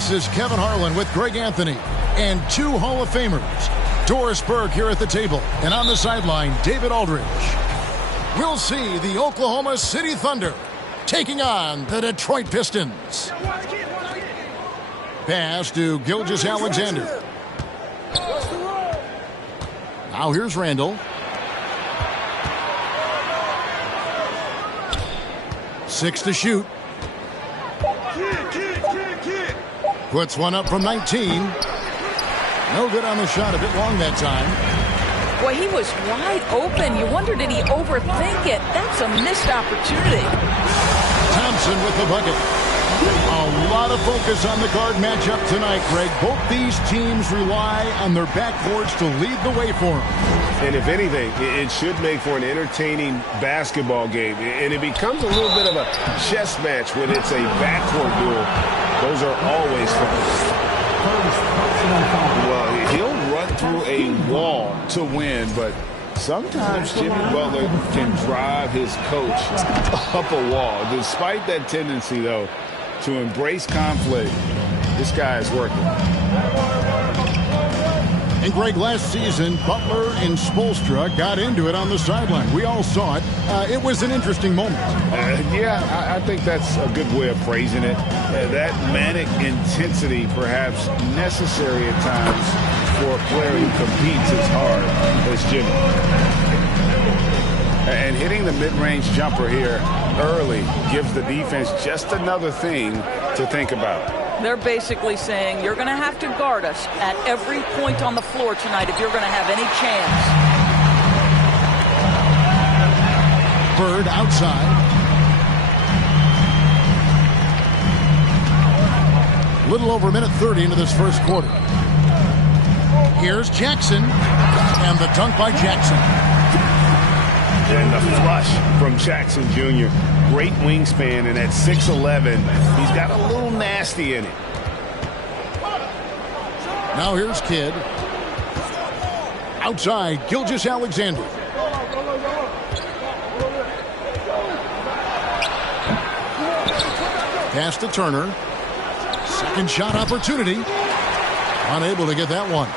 This is Kevin Harlan with Greg Anthony and two Hall of Famers. Doris Burke here at the table, and on the sideline, David Aldridge. We'll see the Oklahoma City Thunder taking on the Detroit Pistons. Pass to Gilgeous-Alexander. Now here's Randall. Six to shoot. Puts one up from 19. No good on the shot, a bit long that time. Boy, he was wide open. You wonder, did he overthink it? That's a missed opportunity. Thompson with the bucket. A lot of focus on the guard matchup tonight, Greg. Both these teams rely on their backcourts to lead the way for them. And if anything, it should make for an entertaining basketball game. And it becomes a little bit of a chess match when it's a backcourt duel. Those are always fun. Well, he'll run through a wall to win, but sometimes Jimmy Butler can drive his coach up a wall. Despite that tendency, though, to embrace conflict, this guy is working. And Greg, last season, Butler and Spoelstra got into it on the sideline. We all saw it. It was an interesting moment. Yeah, I think that's a good way of phrasing it. That manic intensity, perhaps necessary at times for a player who competes as hard as Jimmy. And hitting the mid-range jumper here early gives the defense just another thing to think about. They're basically saying you're going to have to guard us at every point on the floor tonight if you're going to have any chance. Bird outside. Little over a minute 30 into this first quarter. Here's Jackson, and the dunk by Jackson. And the flush from Jackson Jr. Great wingspan, and at 6'11", he's got a little nasty in it. Now here's Kidd. Outside, Gilgeous-Alexander. Pass to Turner. Second shot opportunity. Unable to get that one.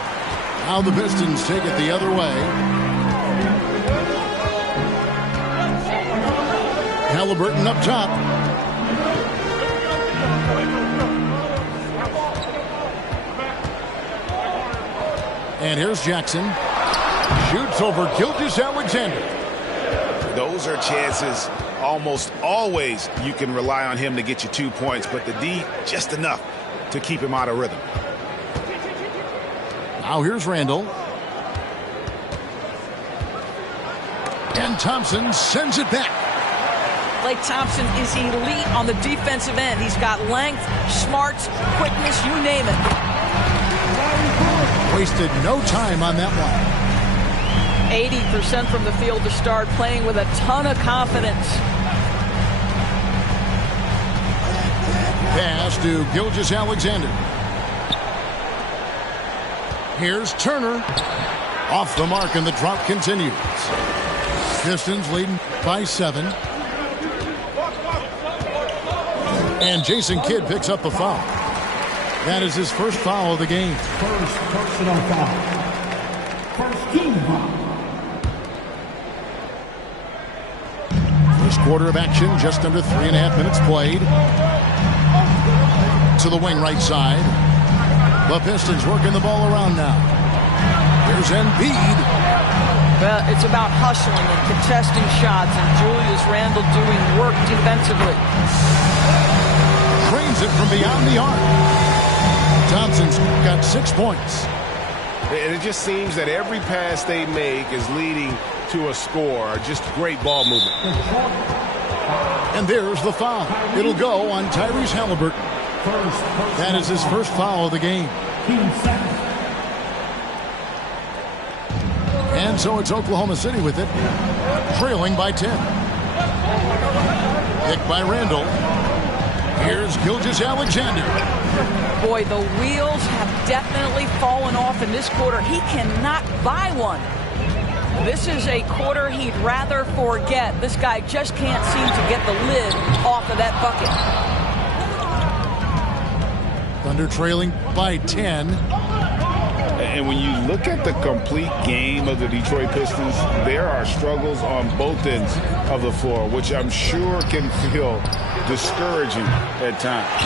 Now the Pistons take it the other way. Halliburton up top. And here's Jackson. Shoots over Gilgeous-Alexander. Those are chances almost always you can rely on him to get you 2 points, but the D just enough to keep him out of rhythm. Now here's Randall. And Thompson sends it back. Klay Thompson is elite on the defensive end. He's got length, smarts, quickness, you name it. Wasted no time on that one. 80% from the field to start, playing with a ton of confidence. Pass to Gilgeous-Alexander. Here's Turner. Off the mark, and the drop continues. Pistons leading by 7. And Jason Kidd picks up the foul. That is his first foul of the game. First personal foul. First team foul. First quarter of action, just under 3.5 minutes played. To the wing right side. The Pistons working the ball around now. Here's Embiid. Well, it's about hustling and contesting shots, and Julius Randle doing work defensively. Trains it from beyond the arc. Thompson's got 6 points. And it just seems that every pass they make is leading to a score. Just great ball movement. And there's the foul. It'll go on Tyrese Halliburton. That is his first foul of the game. And so it's Oklahoma City with it, trailing by 10. Picked by Randall. Here's Gilgeous-Alexander. Boy, the wheels have definitely fallen off in this quarter. He cannot buy one. This is a quarter he'd rather forget. This guy just can't seem to get the lid off of that bucket. Thunder trailing by 10. And when you look at the complete game of the Detroit Pistons, there are struggles on both ends of the floor, which I'm sure can feel discouraging at times.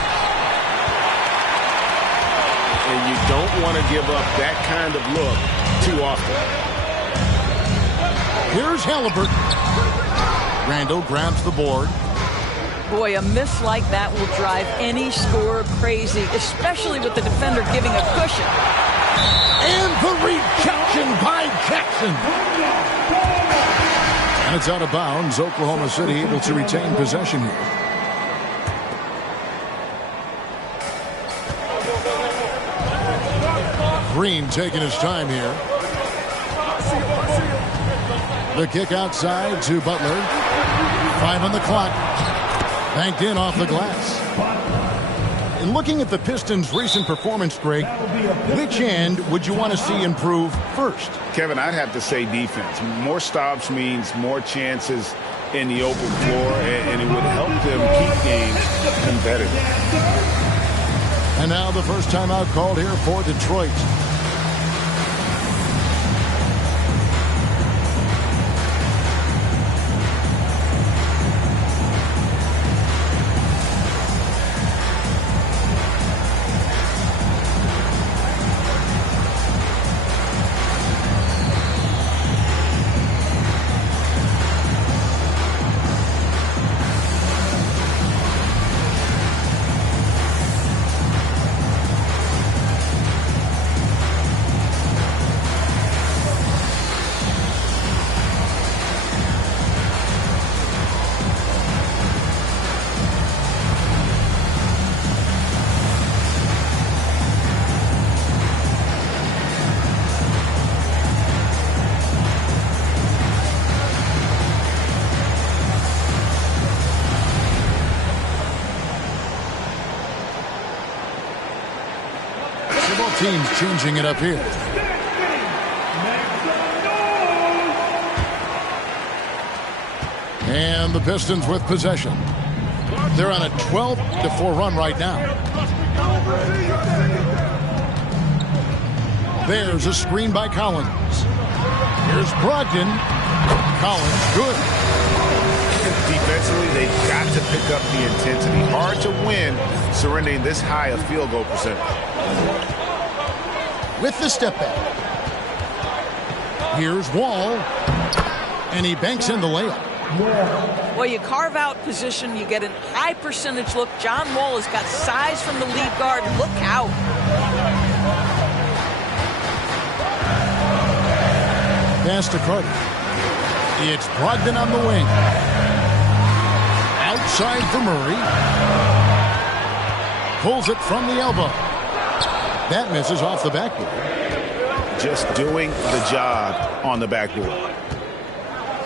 And you don't want to give up that kind of look too often. Here's Halliburton. Randall grabs the board. Boy, a miss like that will drive any scorer crazy, especially with the defender giving a cushion. And the rejection by Jackson. And it's out of bounds. Oklahoma City able to retain possession here. Green taking his time here. The kick outside to Butler. 5 on the clock. Banked in off the glass. And looking at the Pistons' recent performance, Greg, which end would you want to see improve first? Kevin, I'd have to say defense. More stops means more chances in the open floor, and it would help them keep games competitive. And now the first timeout called here for Detroit. Teams changing it up here. And the Pistons with possession. They're on a 12-4 run right now. There's a screen by Collins. Here's Brogdon. Collins, good. Defensively, they've got to pick up the intensity. Hard to win surrendering this high a field goal percentage. With the step back. Here's Wall. And he banks in the layup. Well, you carve out position, you get a high percentage look. John Wall has got size from the lead guard. Look out. Pass to Carter. It's Brogdon on the wing. Outside for Murray. Pulls it from the elbow. That misses off the backboard. Just doing the job on the backboard.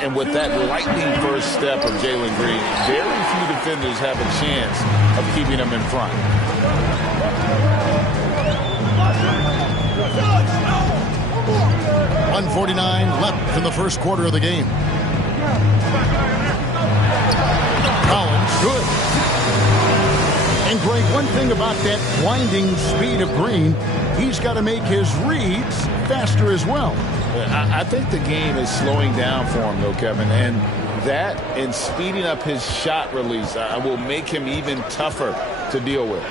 And with that lightning first step of Jalen Green, very few defenders have a chance of keeping him in front. .149 left in the first quarter of the game. Collins, good. And Greg, one thing about that blinding speed of Green, he's got to make his reads faster as well. I think the game is slowing down for him, though, Kevin. And that and speeding up his shot release will make him even tougher to deal with.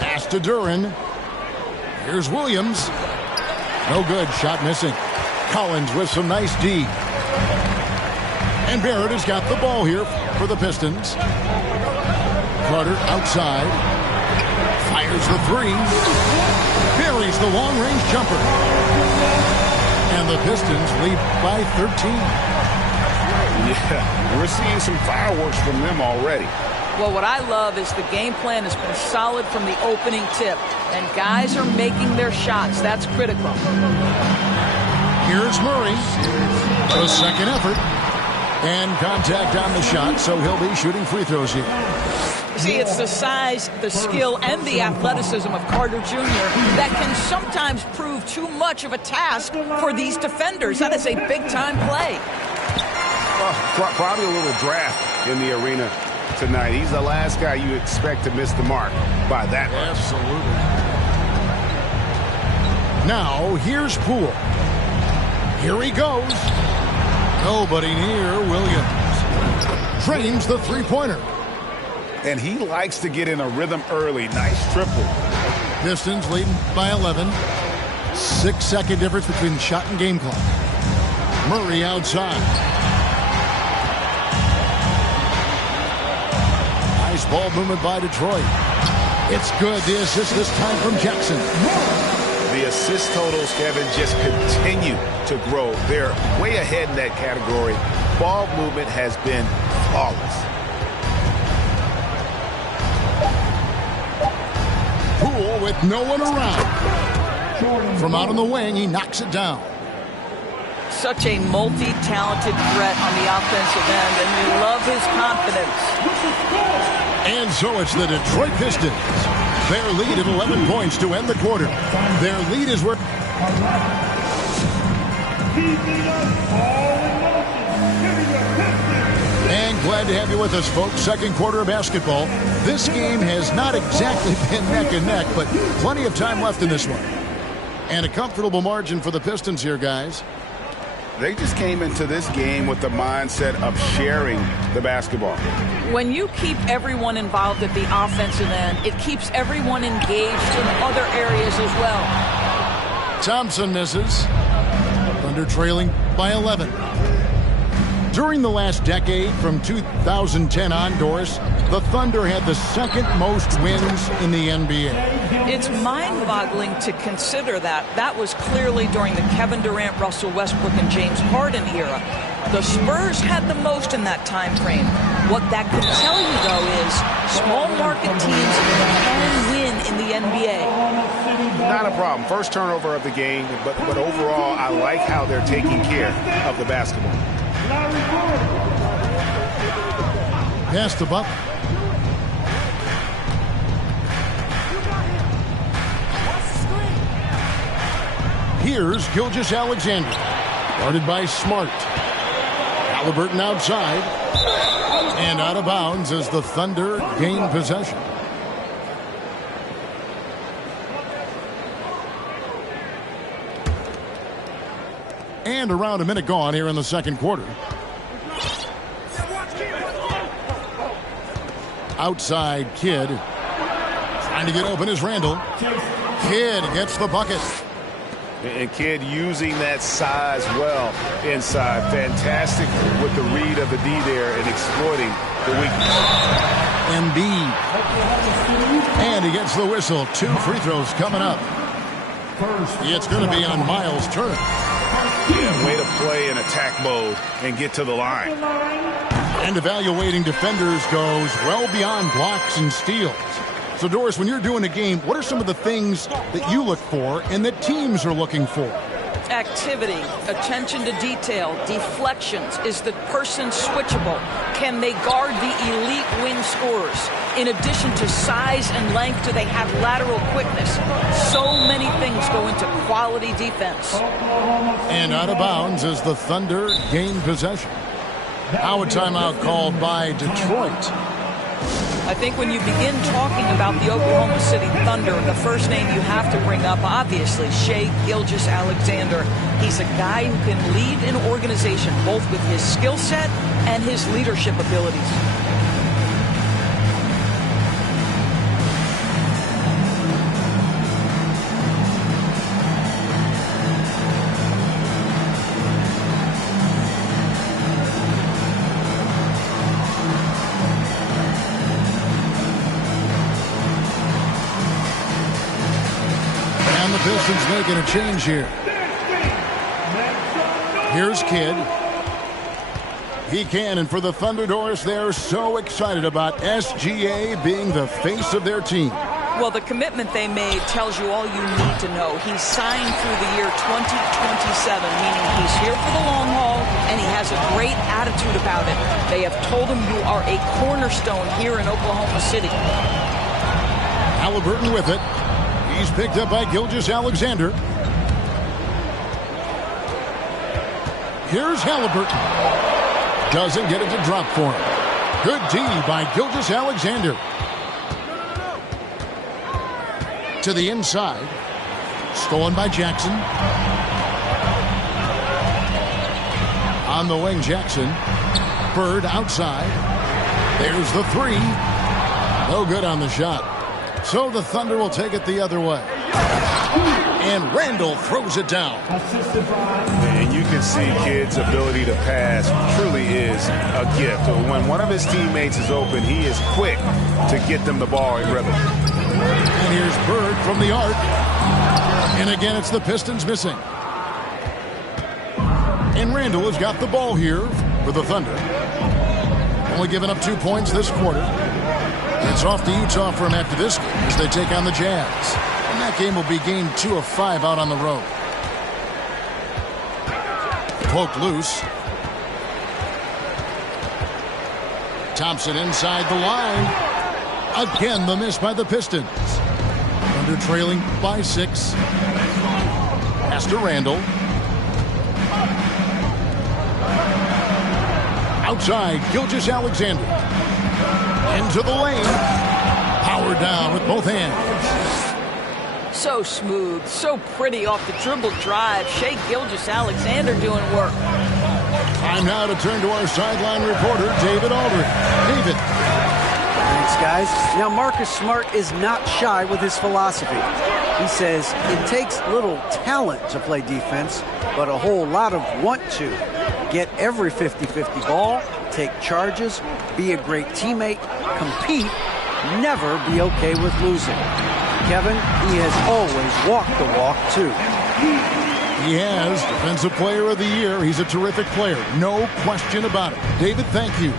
Pass to Duran. Here's Williams. No good. Shot missing. Collins with some nice D. And Barrett has got the ball here for the Pistons. Carter outside. Fires the three. Buries the long-range jumper. And the Pistons lead by 13. Yeah, we're seeing some fireworks from them already. Well, what I love is the game plan has been solid from the opening tip. And guys are making their shots. That's critical. Here's Murray. A second effort. And contact on the shot, so he'll be shooting free throws here. See, it's the size, the skill, and the athleticism of Carter Jr. that can sometimes prove too much of a task for these defenders. That is a big-time play. Probably a little draft in the arena tonight. He's the last guy you expect to miss the mark by that much. Absolutely. Now, here's Poole. Here he goes. Nobody near Williams. Frames the three-pointer. And he likes to get in a rhythm early. Nice triple. Pistons leading by 11. 6-second difference between the shot and game clock. Murray outside. Nice ball movement by Detroit. It's good. The assist this time from Jackson. The assist totals, Kevin, just continue to grow. They're way ahead in that category. Ball movement has been flawless. Poole with no one around. From out on the wing, he knocks it down. Such a multi-talented threat on the offensive end, and we love his confidence. And so it's the Detroit Pistons. Their lead at 11 points to end the quarter. Their lead is where... And glad to have you with us, folks. Second quarter of basketball. This game has not exactly been neck and neck, but plenty of time left in this one. And a comfortable margin for the Pistons here, guys. They just came into this game with the mindset of sharing the basketball. When you keep everyone involved at the offensive end, it keeps everyone engaged in other areas as well. Thompson misses. Thunder trailing by 11. During the last decade, from 2010 on, Doris, the Thunder had the second most wins in the NBA. It's mind-boggling to consider that. That was clearly during the Kevin Durant, Russell Westbrook, and James Harden era. The Spurs had the most in that time frame. What that could tell you, though, is small market teams can win in the NBA. Not a problem. First turnover of the game, but overall, I like how they're taking care of the basketball. Pass to Butler. Here's Gilgeous-Alexander. Guarded by Smart. Halliburton outside. And out of bounds as the Thunder gain possession. And around a minute gone here in the second quarter. Outside Kidd. Trying to get open is Randall. Kidd gets the bucket. And Kidd using that size well inside. Fantastic with the read of the D there and exploiting the weakness. Embiid. And he gets the whistle. 2 free throws coming up. It's going to be on Miles Turner. Yeah, way to play in attack mode and get to the line. And evaluating defenders goes well beyond blocks and steals. So, Doris, when you're doing a game, what are some of the things that you look for and that teams are looking for? Activity, attention to detail, deflections. Is the person switchable? Can they guard the elite wing scorers? In addition to size and length, do they have lateral quickness? So many things go into quality defense. And out of bounds as the Thunder gain possession. Now a timeout called by Detroit. I think when you begin talking about the Oklahoma City Thunder, the first name you have to bring up, obviously, Shai Gilgeous-Alexander. He's a guy who can lead an organization, both with his skill set and his leadership abilities. Pistons making a change here. Here's Kidd. He can, and for the Thunder, Doris, they're so excited about SGA being the face of their team. Well, the commitment they made tells you all you need to know. He's signed through the year 2027, meaning he's here for the long haul, and he has a great attitude about it. They have told him you are a cornerstone here in Oklahoma City. Halliburton with it. He's picked up by Gilgeous-Alexander. Here's Halliburton. Doesn't get it to drop for him. Good D by Gilgeous-Alexander. To the inside. Stolen by Jackson. On the wing, Jackson. Bird outside. There's the three. No good on the shot. So the Thunder will take it the other way. And Randall throws it down. And you can see Kidd's ability to pass truly is a gift. When one of his teammates is open, he is quick to get them the ball in rhythm. And here's Bird from the arc. And again, it's the Pistons missing. And Randall has got the ball here for the Thunder. Only giving up 2 points this quarter. It's off to Utah for him after this game as they take on the Jazz. And that game will be game 2 of 5 out on the road. Poked loose. Thompson inside the line. Again, the miss by the Pistons. Thunder trailing by 6. Pass to Randall. Outside, Gilgeous-Alexander. Into the lane. Power down with both hands. So smooth, so pretty off the dribble drive. Shai Gilgeous-Alexander doing work. Time now to turn to our sideline reporter, David Aldridge. David. Thanks, guys. Now, Marcus Smart is not shy with his philosophy. He says it takes little talent to play defense, but a whole lot of want to. Get every 50-50 ball, take charges, be a great teammate, compete, never be okay with losing. Kevin, he has always walked the walk, too. He has. Defensive Player of the Year. He's a terrific player. No question about it. David, thank you.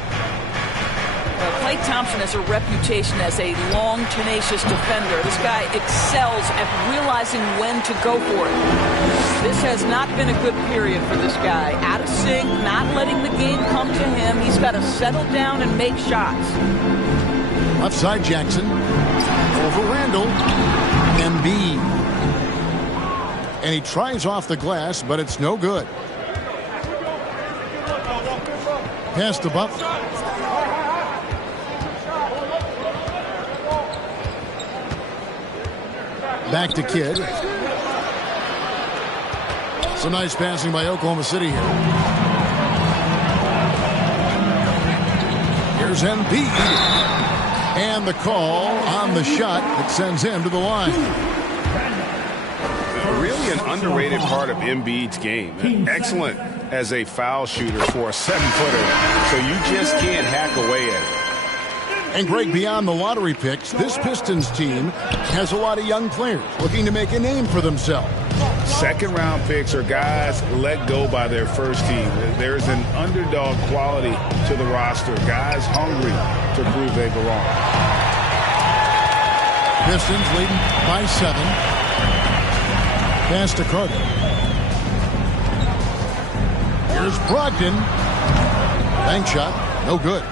Klay Thompson has a reputation as a long, tenacious defender. This guy excels at realizing when to go for it. This has not been a good period for this guy. Out of sync, not letting the game come to him. He's got to settle down and make shots. Left side, Jackson. Over Randall. Embiid. And he tries off the glass, but it's no good. Pass to Butler. Back to Kidd. Some nice passing by Oklahoma City here. Here's Embiid. And the call on the shot that sends him to the line. Really an underrated part of Embiid's game. Excellent as a foul shooter for a 7-footer. So you just can't hack away at it. And Greg, beyond the lottery picks, this Pistons team has a lot of young players looking to make a name for themselves. Second-round picks are guys let go by their first team. There's an underdog quality to the roster. Guys hungry to prove they belong. Pistons leading by 7. Pass to Carter. Here's Brogdon. Bank shot. No good.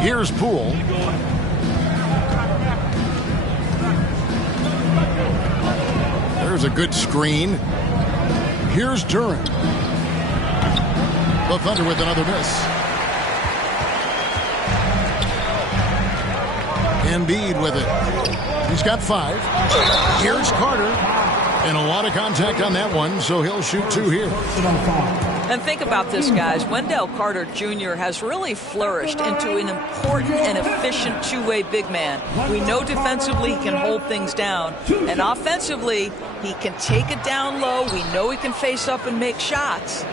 Here's Poole. There's a good screen. Here's Durant. The Thunder with another miss. Embiid with it. He's got 5. Here's Carter. And a lot of contact on that one, so he'll shoot 2 here. And think about this, guys. Wendell Carter Jr. has really flourished into an important and efficient two-way big man. We know defensively he can hold things down. And offensively, he can take it down low. We know he can face up and make shots.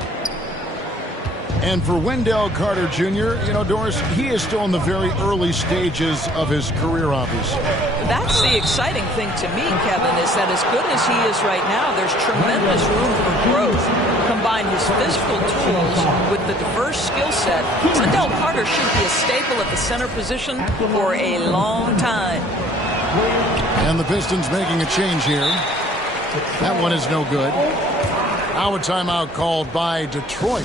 And for Wendell Carter Jr., you know, Doris, he is still in the very early stages of his career, obviously. That's the exciting thing to me, Kevin, is that as good as he is right now, there's tremendous room for growth. Combine his physical tools with the diverse skill set, Wendell Carter should be a staple at the center position for a long time. And the Pistons making a change here. That one is no good. Now a timeout called by Detroit.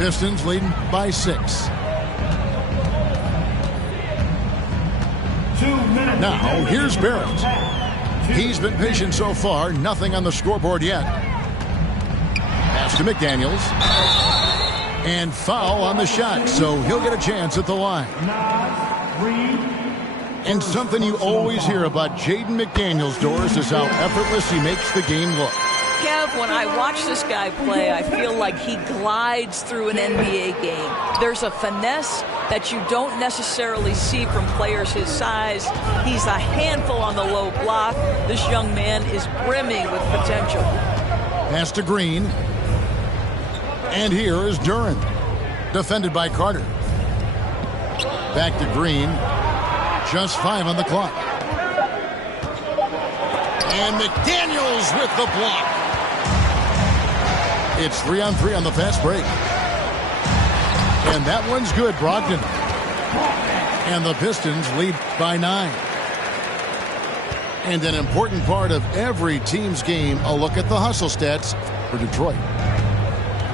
Pistons leading by 6. Now, here's Barrett. He's been patient so far. Nothing on the scoreboard yet. Pass to McDaniels. And foul on the shot, so he'll get a chance at the line. And something you always hear about Jaden McDaniels, Doris, is how effortless he makes the game look. Kev, when I watch this guy play, I feel like he glides through an NBA game. There's a finesse that you don't necessarily see from players his size. He's a handful on the low block. This young man is brimming with potential. Pass to Green. And here is Duran. Defended by Carter. Back to Green. Just 5 on the clock. And McDaniels with the block. It's 3-on-3 on the fast break. And that one's good, Brogdon. And the Pistons lead by 9. And an important part of every team's game, a look at the hustle stats for Detroit.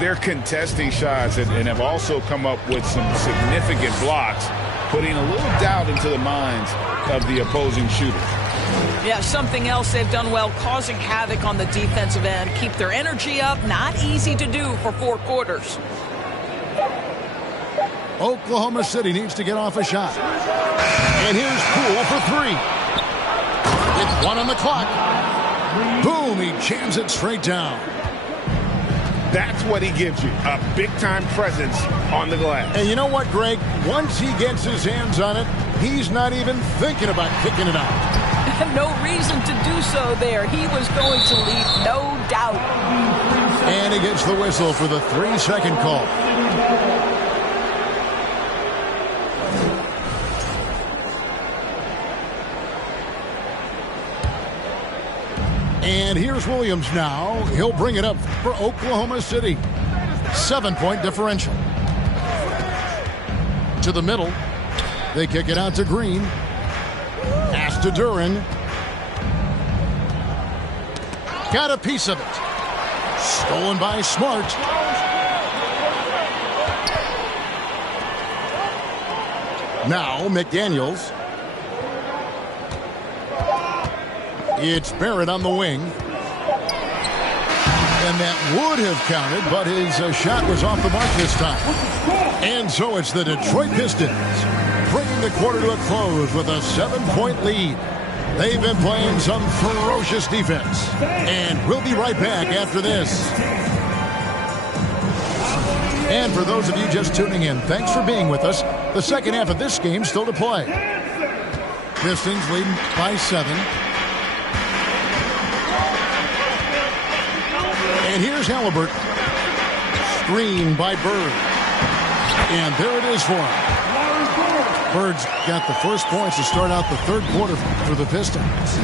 They're contesting shots and have also come up with some significant blocks, putting a little doubt into the minds of the opposing shooters. Yeah, something else they've done well, causing havoc on the defensive end. Keep their energy up. Not easy to do for 4 quarters. Oklahoma City needs to get off a shot. And here's Poole for 3. With 1 on the clock. Boom, he jams it straight down. That's what he gives you, a big-time presence on the glass. And you know what, Greg? Once he gets his hands on it, he's not even thinking about kicking it out. No reason to do so there. He was going to lead, no doubt. And he gets the whistle for the 3-second call. And here's Williams now. He'll bring it up for Oklahoma City. 7-point differential. To the middle. They kick it out to Green. Pass to Duran. Got a piece of it. Stolen by Smart. Now McDaniels. It's Barrett on the wing. And that would have counted, but his shot was off the mark this time. And so it's the Detroit Pistons bringing the quarter to a close with a 7-point lead. They've been playing some ferocious defense. And we'll be right back after this. And for those of you just tuning in, thanks for being with us. The second half of this game still to play. Pistons leading by 7. And here's Halliburton. Screen by Bird. And there it is for him. Bird's got the first points to start out the third quarter for the Pistons.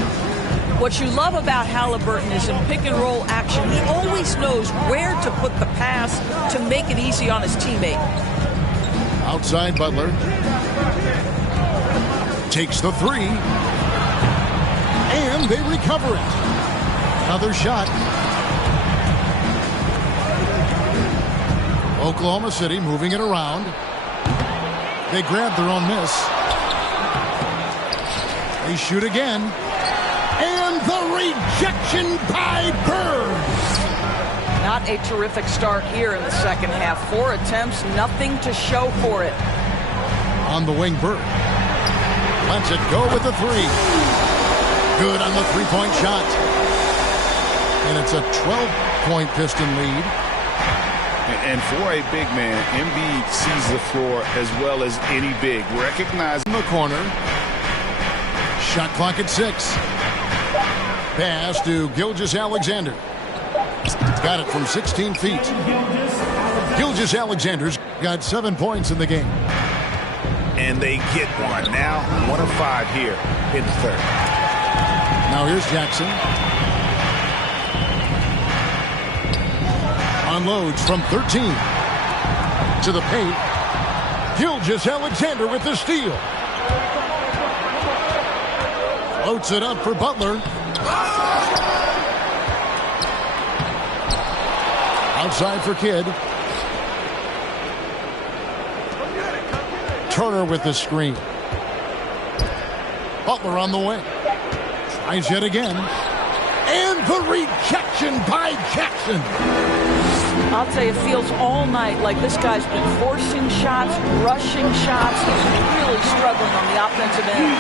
What you love about Halliburton is in pick-and-roll action, he always knows where to put the pass to make it easy on his teammate. Outside Butler. Takes the 3. And they recover it. Another shot. Oklahoma City moving it around. They grab their own miss. They shoot again. And the rejection by Bird. Not a terrific start here in the second half. 4 attempts, nothing to show for it. On the wing, Bird. Lets it go with the 3. Good on the 3-point shot. And it's a 12-point Piston lead. And for a big man, Embiid sees the floor as well as any big. Recognize in the corner. Shot clock at 6. Pass to Gilgeous-Alexander. Got it from 16 feet. Gilgeous-Alexander's got 7 points in the game. And they get one. Now 1 of 5 here in the third. Now here's Jackson. Unloads from 13 to the paint. Gilgeous-Alexander with the steal. Floats it up for Butler. Outside for Kidd. Turner with the screen. Butler on the wing. Tries yet again. And the rejection by Jackson. I'll tell you, it feels all night like this guy's been forcing shots, rushing shots. He's really struggling on the offensive end.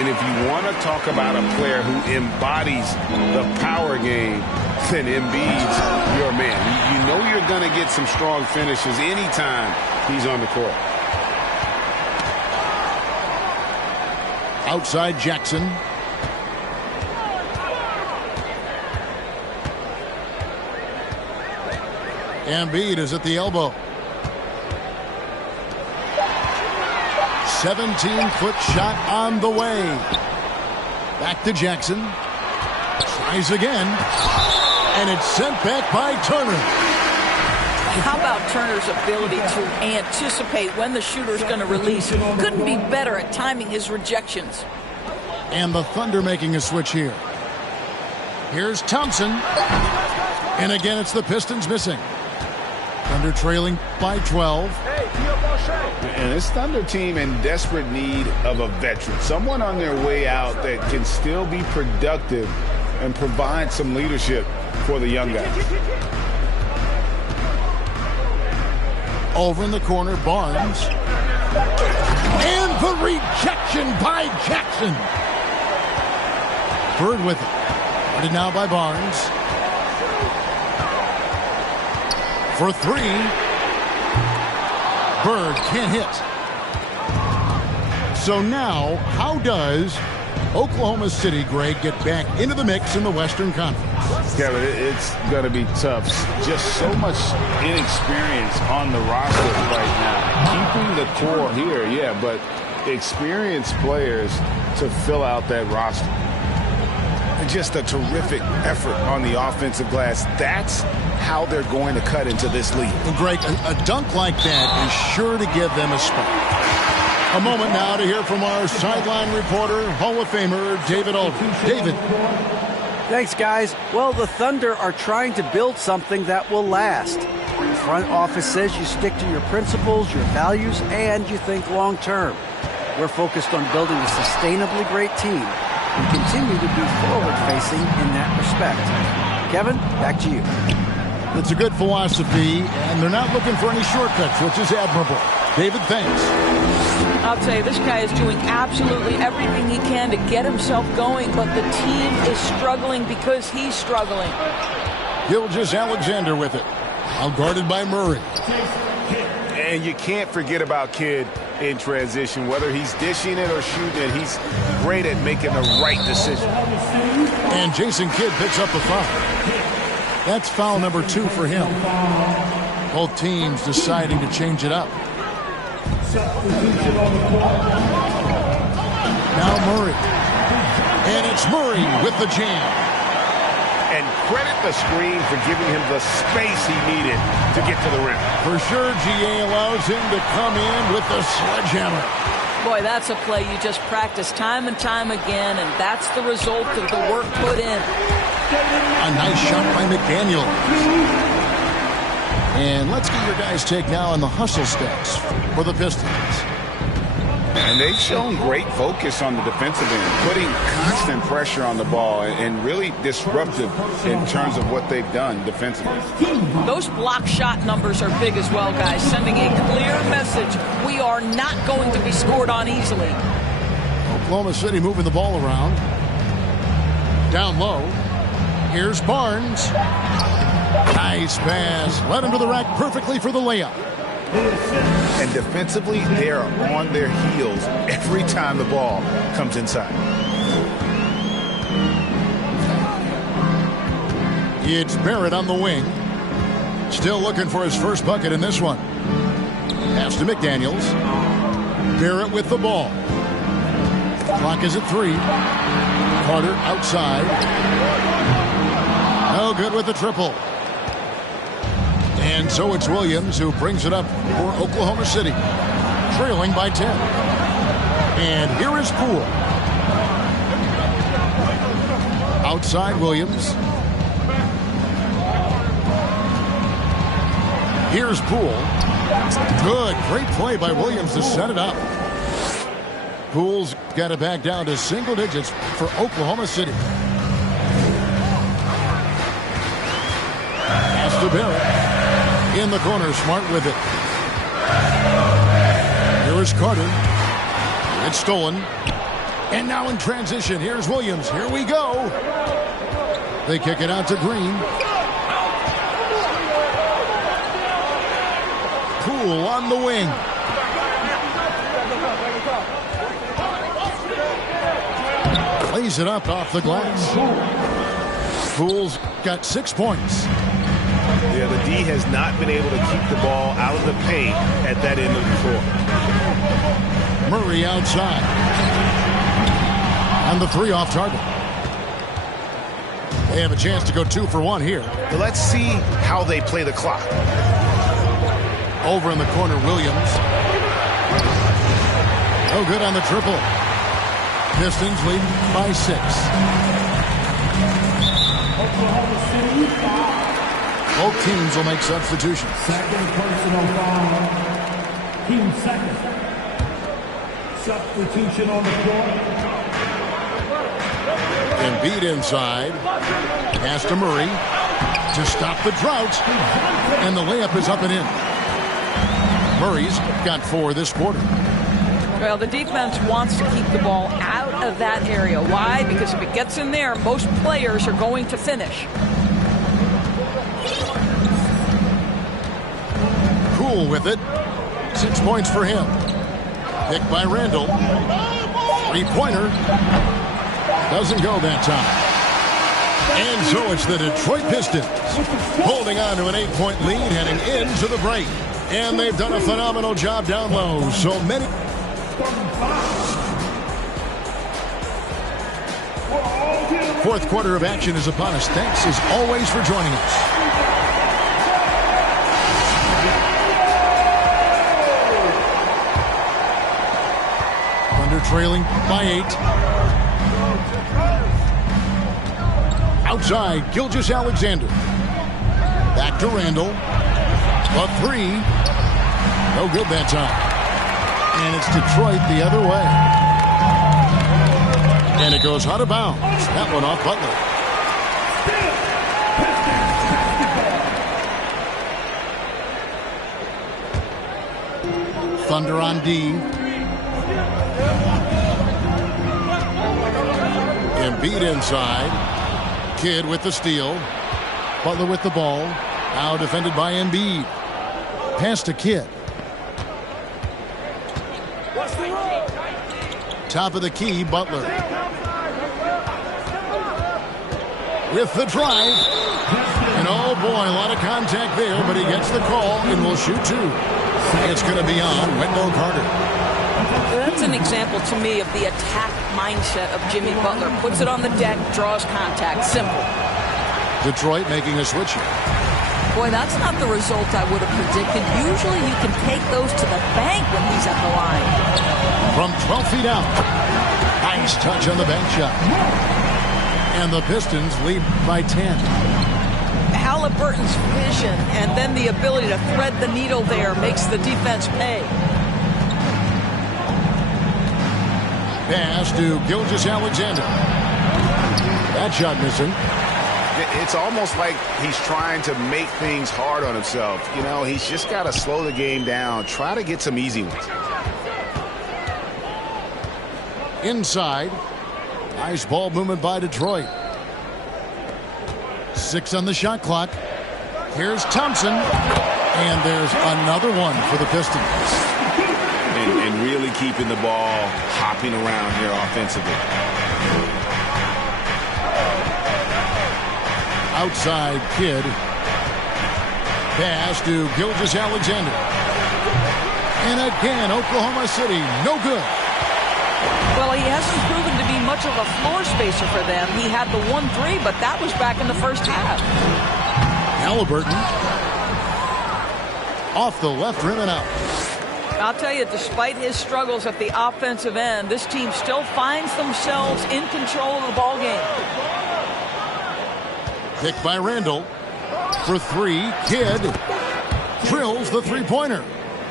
And if you want to talk about a player who embodies the power game, then Embiid's your man. You know you're going to get some strong finishes anytime he's on the court. Outside Jackson. Embiid is at the elbow. 17-foot shot on the way. Back to Jackson. Tries again. And it's sent back by Turner. How about Turner's ability to anticipate when the shooter's going to release? Couldn't be better at timing his rejections. And the Thunder making a switch here. Here's Thompson. And again, it's the Pistons missing. Thunder trailing by 12. And this Thunder team in desperate need of a veteran. Someone on their way out that can still be productive and provide some leadership for the young guys. Over in the corner, Barnes. And the rejection by Jackson. Bird with it. Guarded now by Barnes. For three. Bird can't hit. So now, how does Oklahoma City, Greg, get back into the mix in the Western Conference? Kevin, it's going to be tough. Just so much inexperience on the roster right now. Keeping the core here, yeah, but experienced players to fill out that roster. Just a terrific effort on the offensive glass. That's how they're going to cut into this league. Well, Greg, a dunk like that is sure to give them a spark. A moment now to hear from our sideline reporter, Hall of Famer David Aldridge. David. Thanks, guys. Well, the Thunder are trying to build something that will last. The front office says you stick to your principles, your values, and you think long term. We're focused on building a sustainably great team. We continue to be forward-facing in that respect. Kevin, back to you. It's a good philosophy, and they're not looking for any shortcuts, which is admirable. David, thanks. I'll tell you, this guy is doing absolutely everything he can to get himself going, but the team is struggling because he's struggling. Gilgeous-Alexander with it. Now guarded by Murray. And you can't forget about Kidd in transition. Whether he's dishing it or shooting it, he's great at making the right decision. And Jason Kidd picks up the foul. That's foul number 2 for him. Both teams deciding to change it up. Now Murray. And it's Murray with the jam. And credit the screen for giving him the space he needed to get to the rim. For sure, GA allows him to come in with the sledgehammer. Boy, that's a play you just practice time and time again, and that's the result of the work put in. A nice shot by McDaniel. And let's get your guys' take now on the hustle stats for the Pistons. And they've shown great focus on the defensive end, putting constant pressure on the ball and really disruptive in terms of what they've done defensively. Those block shot numbers are big as well, guys, sending a clear message. We are not going to be scored on easily. Oklahoma City moving the ball around. Down low. Here's Barnes. Nice pass. Led him to the rack perfectly for the layup. And defensively, they are on their heels every time the ball comes inside. It's Barrett on the wing. Still looking for his first bucket in this one. Pass to McDaniels. Barrett with the ball. Clock is at 3. Carter outside. No good with the triple. And so it's Williams who brings it up for Oklahoma City, trailing by 10. And here is Poole. Outside Williams. Here's Poole. Good, great play by Williams to set it up. Poole's got it back down to single digits for Oklahoma City. Pass to Barrett. In the corner, Smart with it. Here is Carter. It's stolen. And now in transition, here's Williams. Here we go. They kick it out to Green. Poole on the wing. Plays it up off the glass. Poole's got 6 points. Yeah, the D has not been able to keep the ball out of the paint at that end of the floor. Murray outside. And the 3 off target. They have a chance to go 2 for 1 here. Let's see how they play the clock. Over in the corner, Williams. No good on the triple. Pistons lead by 6. Both teams will make substitutions. Second personal foul. Team second. Substitution on the floor. Embiid inside. Pass to Murray to stop the drought. And the layup is up and in. Murray's got 4 this quarter. Well, the defense wants to keep the ball out of that area. Why? Because if it gets in there, most players are going to finish. Poole with it. 6 points for him. Picked by Randall. 3-pointer. Doesn't go that time. And so it's the Detroit Pistons holding on to an 8-point lead heading into the break. And they've done a phenomenal job down low. So many. Fourth quarter of action is upon us. Thanks as always for joining us. Thunder trailing by 8. Outside, Gilgeous-Alexander. Back to Randall. A 3. No good that time. And it's Detroit the other way. And it goes out of bounds. That one off Butler. Thunder on D. Embiid inside. Kidd with the steal. Butler with the ball. Now defended by Embiid. Pass to Kidd. Top of the key, Butler. With the drive. And oh boy, a lot of contact there, but he gets the call and will shoot 2. It's going to be on Wendell Carter. That's an example to me of the attack mindset of Jimmy Butler. Puts it on the deck, draws contact. Simple. Detroit making a switch here. Boy, that's not the result I would have predicted. Usually you can take those to the bank when he's at the line. From 12 feet out. Nice touch on the bank shot. And the Pistons lead by 10. Halliburton's vision and then the ability to thread the needle there makes the defense pay. Pass to Gilgeous-Alexander. That shot missing. It's almost like he's trying to make things hard on himself. You know, he's just got to slow the game down. Try to get some easy ones. Inside. Nice ball movement by Detroit. 6 on the shot clock. Here's Thompson. And there's another one for the Pistons. And really keeping the ball hopping around here offensively. Outside Kidd. Pass to Gilgeous-Alexander. And again, Oklahoma City, no good. Well, he hasn't proven to be much of a floor spacer for them. He had the 1-3, but that was back in the first half. Halliburton. Off the left rim and out. I'll tell you, despite his struggles at the offensive end, this team still finds themselves in control of the ball game. Picked by Randall. For 3, Kidd drills the 3-pointer.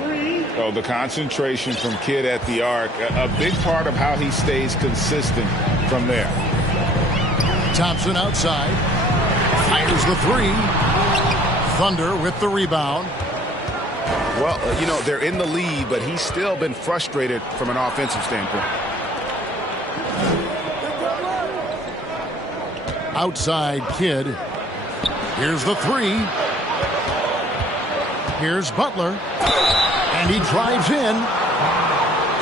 Oh, the concentration from Kidd at the arc, a big part of how he stays consistent from there. Thompson outside. Fires the three. Thunder with the rebound. Well, you know, they're in the lead, but he's still been frustrated from an offensive standpoint. Outside Kidd. Here's the three. Here's Butler. And he drives in.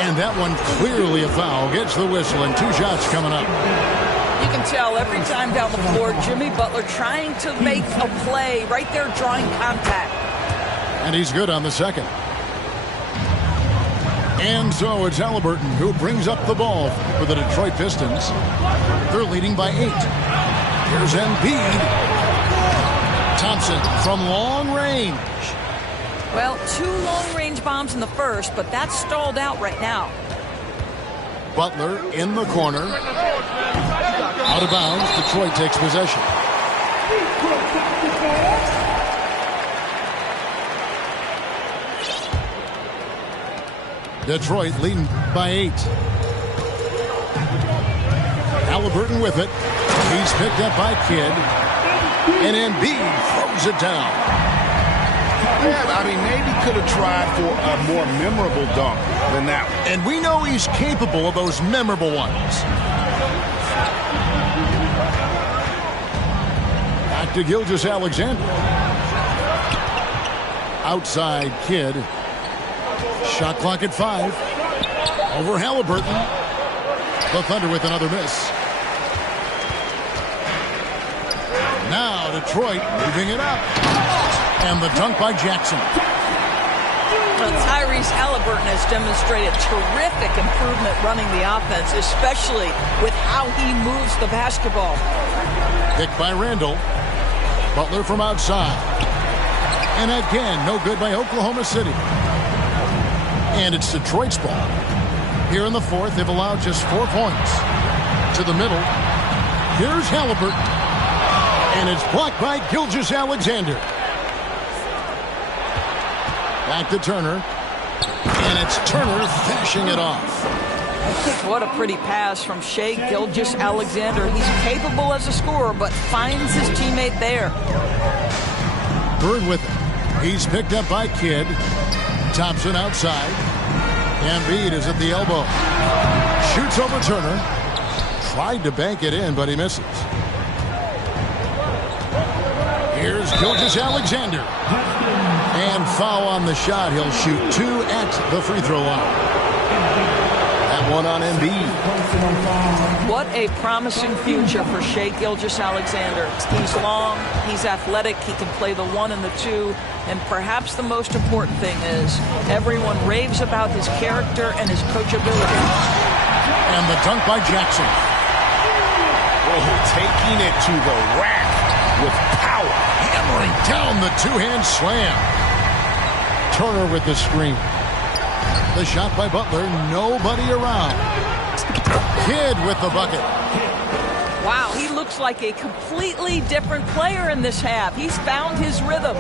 And that one clearly a foul. Gets the whistle and 2 shots coming up. You can tell every time down the floor, Jimmy Butler trying to make a play right there, drawing contact. And he's good on the second. And so it's Halliburton who brings up the ball for the Detroit Pistons. They're leading by 8. Here's Embiid. Thompson from long range. Well, 2 long-range bombs in the first, but that's stalled out right now. Butler in the corner. Out of bounds. Detroit takes possession. Detroit leading by 8. Halliburton with it. He's picked up by Kidd. And Embiid throws it down. Yeah, I mean, maybe could have tried for a more memorable dunk than that one. And we know he's capable of those memorable ones. Back to Gilgeous-Alexander. Outside Kidd. Shot clock at 5. Over Halliburton. The Thunder with another miss. Now Detroit moving it up. And the dunk by Jackson. Well, Tyrese Halliburton has demonstrated terrific improvement running the offense, especially with how he moves the basketball. Picked by Randall. Butler from outside. And again, no good by Oklahoma City. And it's Detroit's ball. Here in the fourth, they've allowed just 4 points. To the middle. Here's Halliburton. And it's blocked by Gilgeous-Alexander. Back to Turner. And it's Turner finishing it off. What a pretty pass from Shai Gilgeous-Alexander. He's capable as a scorer, but finds his teammate there. Bird with it. He's picked up by Kidd. Thompson outside. Embiid is at the elbow. Shoots over Turner. Tried to bank it in, but he misses. Here's Gilgeous-Alexander. And foul on the shot. He'll shoot 2 at the free throw line. That one on Embiid. What a promising future for Shai Gilgeous-Alexander. He's long, he's athletic, he can play the 1 and the 2, and perhaps the most important thing is everyone raves about his character and his coachability. And the dunk by Jackson. Oh, taking it to the rack with power. Hammering down the 2-hand slam. Turner with the screen. The shot by Butler, nobody around. Kidd with the bucket. Wow, he looks like a completely different player in this half. He's found his rhythm.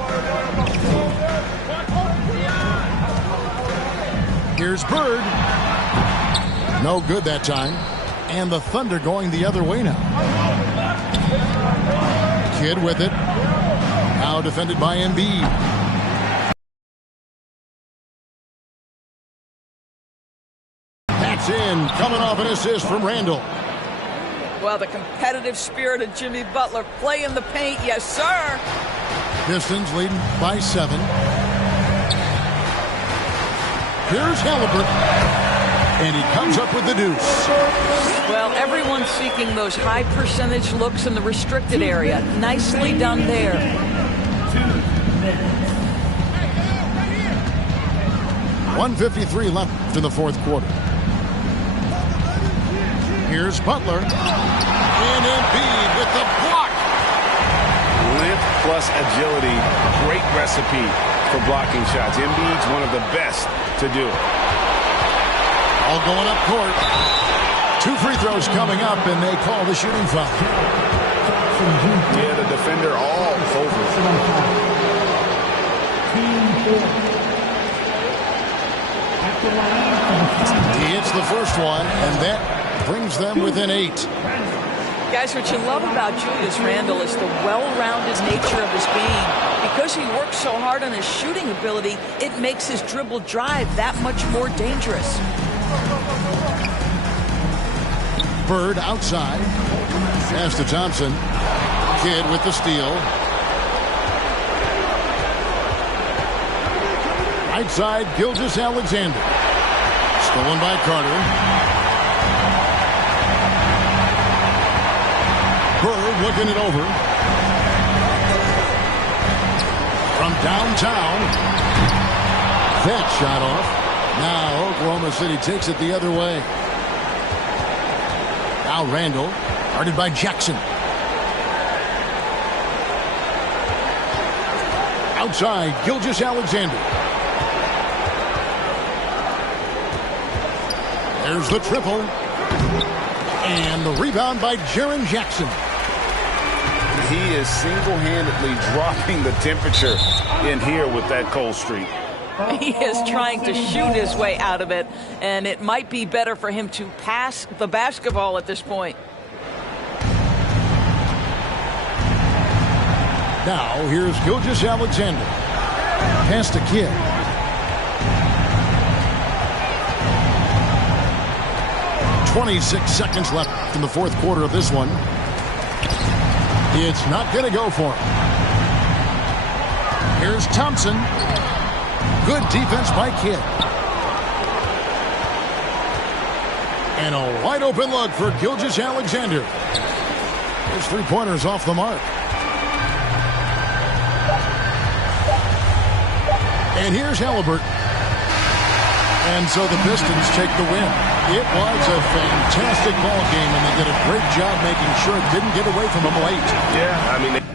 Here's Bird. No good that time. And the Thunder going the other way now. Kidd with it. Now defended by Embiid. That's in. Coming off an assist from Randall. Well, the competitive spirit of Jimmy Butler playing the paint. Yes, sir. Pistons leading by 7. Here's Halliburton. And he comes up with the deuce. Well, everyone's seeking those high percentage looks in the restricted area. Nicely done there. 1:53 left in the fourth quarter. Here's Butler. And Embiid with the block. Length plus agility. Great recipe for blocking shots. Embiid's one of the best to do it. All going up court. 2 free throws coming up, and they call the shooting foul. Yeah, the defender all over. He hits the first one, and that brings them within 8. Guys, what you love about Julius Randle is the well-rounded nature of his game. Because he works so hard on his shooting ability, it makes his dribble drive that much more dangerous. Bird outside. Pass to Thompson. Kidd with the steal. Right side, Gilgeous-Alexander. Stolen by Carter. Bird looking it over. From downtown. That shot off. Now Oklahoma City takes it the other way. Now Randle, guarded by Jackson. Outside, Gilgeous-Alexander. There's the triple. And the rebound by Jaren Jackson. He is single-handedly dropping the temperature in here with that cold streak. He is trying to shoot his way out of it, and it might be better for him to pass the basketball at this point. Now, here's Gilgeous-Alexander. Pass to Kidd. "26 seconds left in the fourth quarter of this one. It's not going to go for him. Here's Thompson. Good defense by Kidd. And a wide open look for Gilgeous-Alexander. His three-pointers off the mark. And here's Halliburton. And so the Pistons take the win. It was a fantastic ball game, and they did a great job making sure it didn't get away from them late. Yeah, I mean...